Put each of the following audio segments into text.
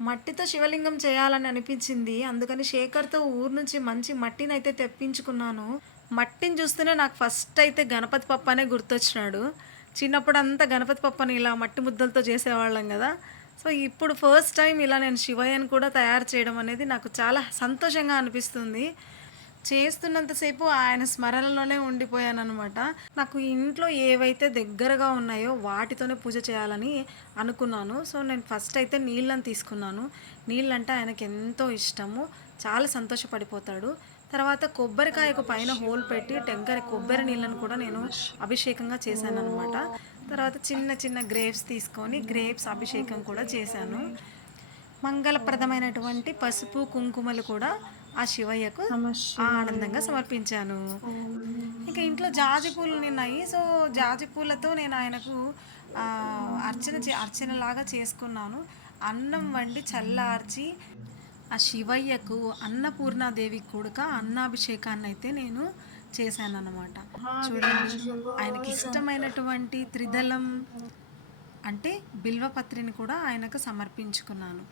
మట్టితో శివలింగం చేయాలని అనిపించింది. అందుకని శేఖర్‌తో ఊరు నుంచి మంచి మట్టినైతే తెప్పించుకున్నాను. మట్టిని చూస్తేనే నాకు ఫస్ట్ అయితే గణపతి పప్పనే గుర్తొచ్చినాడు. చిన్నప్పుడంతా గణపతి పప్పని ఇలా మట్టి ముద్దలతో చేసేవాళ్ళం గదా! సో, ఇప్పుడు ఫస్ట్ టైమ్ ఇలా నేను శివయ్యని కూడా తయారు చేయడం అనేది నాకు చాలా సంతోషంగా అనిపిస్తుంది. చేస్తున్నంత సేపు ఆయన స్మరణలోనే ఉండిపోయాననమాట. నాకు ఇంట్లో ఏవైతే దగ్గరగా ఉన్నాయో వాటితోనే పూజ చేయాలని అనుకున్నాను. సో, నేను ఫస్ట్ అయితే నీళ్ళని తీసుకున్నాను. నీళ్ళంటే ఆయనకెంతో ఇష్టము. చాలా సంతోషపడిపోతాడు. తర్వాత కొబ్బరికాయకు పైన హోల్ పెట్టి కొబ్బరి నీళ్ళను కూడా నేను అభిషేకంగా చేశాననమాట. తర్వాత చిన్న చిన్న గ్రేప్స్ తీసుకొని గ్రేప్స్ అభిషేకం కూడా చేశాను. మంగళప్రదమైనటువంటి పసుపు, కుంకుమలు కూడా ఆ శివయ్యకు నమ ఆనందంగా శివాయ. సమర్పించాను. ఓం ఇక ఇంట్లో జాజి పూలు ఉన్నాయి. సో, జాజి పూలతో నేను ఆయనకు అర్చనలాగా చేసుకున్నాను. అన్నం వండి చల్లార్చి ఆ శివయ్యకు అన్నపూర్ణాదేవి కూడక అన్నాభిషేకాన్నయితే నేను చేశాననమాట. చూడండి, ఆయనకి ఇష్టమైనటువంటి త్రిదళం అంటే బిల్వపత్రిని కూడా ఆయనకు సమర్పించుకున్నాను.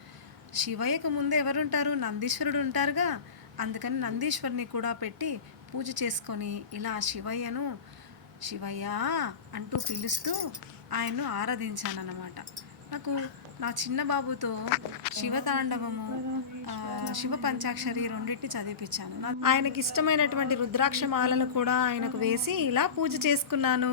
శివయ్యకు ముందు ఎవరుంటారు? నందీశ్వరుడు ఉంటారుగా. అందుకని నందీశ్వరుని కూడా పెట్టి పూజ చేసుకొని ఇలా శివయ్యను శివయ్య అంటూ పిలుస్తూ ఆయన్ను ఆరాధించానన్నమాట. నాకు నా చిన్న బాబుతో శివతాండవము, శివ పంచాక్షరి రెండింటిని చదివిపించాను. ఆయనకి ఇష్టమైనటువంటి రుద్రాక్ష మాలను కూడా ఆయనకు వేసి ఇలా పూజ చేసుకున్నాను.